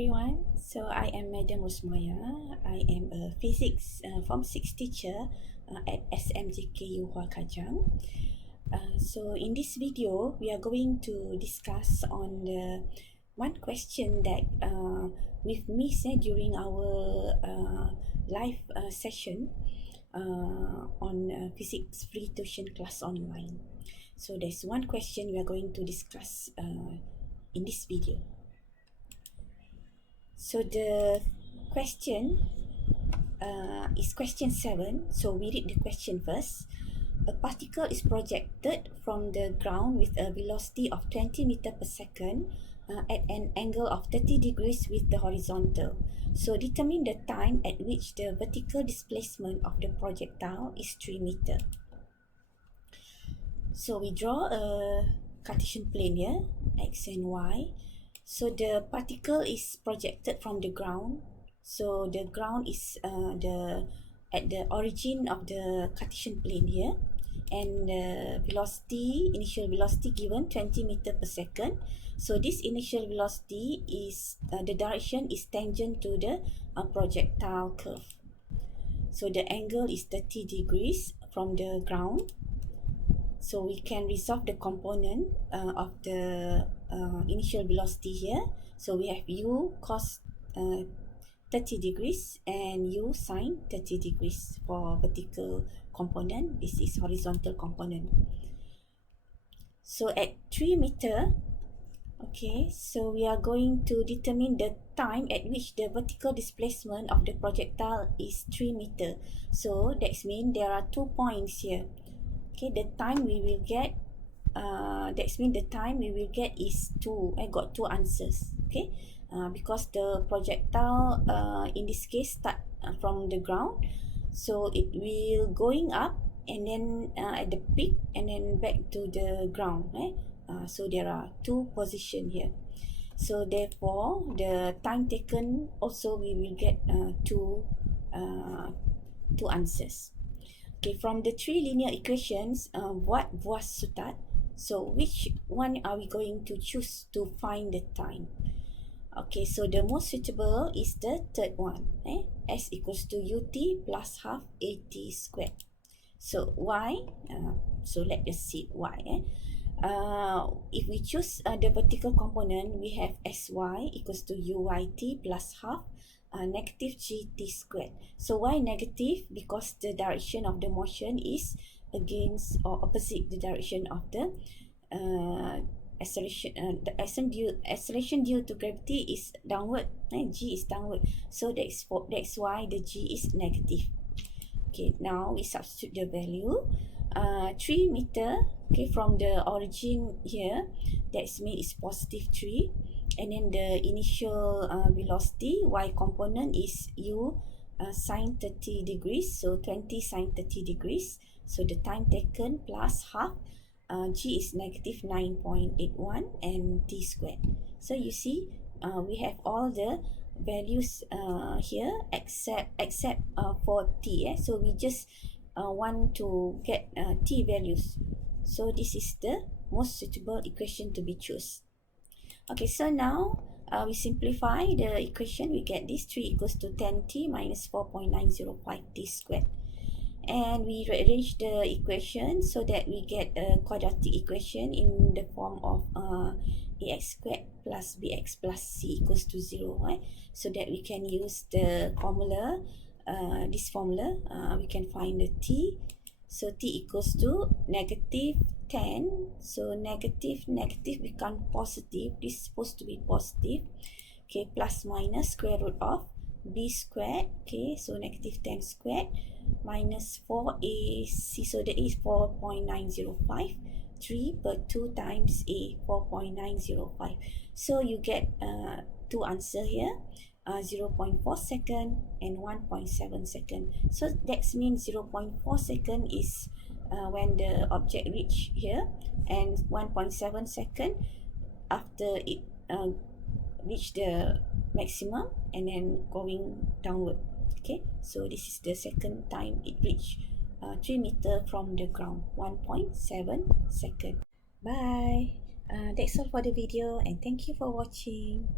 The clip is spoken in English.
everyone. So I am Madam Rosmaya. I am a physics Form 6 teacher at SMJKU Hua Kajang. So in this video, we are going to discuss on the one question that we've missed during our live session on physics free tuition class online. So there's one question we are going to discuss in this video. So the question is question 7. So we read the question first. A particle is projected from the ground with a velocity of 20 meters per second at an angle of 30 degrees with the horizontal. So determine the time at which the vertical displacement of the projectile is 3 meters. So we draw a Cartesian plane here, x and y. So the particle is projected from the ground. So the ground is at the origin of the Cartesian plane here, and the velocity, initial velocity given 20 meters per second. So this initial velocity is the direction is tangent to the projectile curve. So the angle is 30 degrees from the ground. So we can resolve the component of the initial velocity here. So we have u cos 30 degrees and u sine 30 degrees for vertical component. This is horizontal component. So at 3 meter, okay, so we are going to determine the time at which the vertical displacement of the projectile is 3 meter. So that means there are 2 points here. Okay, the time we will get, that means the time we will get is 2. I got 2 answers. Okay, because the projectile in this case start from the ground, so it will going up and then at the peak and then back to the ground. So there are 2 positions here. So therefore, the time taken also we will get two answers. Okay, from the 3 linear equations, what was suited? So which one are we going to choose to find the time? Okay, so the most suitable is the third one. S equals to ut plus half at squared. So y, so let us see y. If we choose the vertical component, we have sy equals to uyt plus half negative gt squared. So why negative? Because the direction of the motion is against or opposite the direction of the acceleration. The acceleration due to gravity is downward, g is downward. So that's why the g is negative. Okay, now we substitute the value. 3 meter, okay, from the origin here, that means it's positive 3. And then the initial velocity, y component is u sine 30 degrees, so 20 sine 30 degrees. So the time taken plus half, g is negative 9.81 and t squared. So you see, we have all the values here except for t. So we just want to get t values. So this is the most suitable equation to be chosen. Okay, so now we simplify the equation. We get this 3 equals to 10t minus 4.905t squared. And we rearrange the equation so that we get a quadratic equation in the form of ax squared plus bx plus c equals to 0. So that we can use the formula, this formula, we can find the t. So t equals to negative 10. So negative become positive. This is supposed to be positive. Okay, plus minus square root of b squared. Okay, so negative 10 squared minus 4ac. So that is 4.905. 3 per 2 times a, 4.905. So you get 2 answer here. 0.4 second and 1.7 second. So that means 0.4 second is when the object reach here, and 1.7 second after it reach the maximum and then going downward. Okay, so this is the second time it reach 3 meter from the ground, 1.7 second. Bye. That's all for the video, and thank you for watching.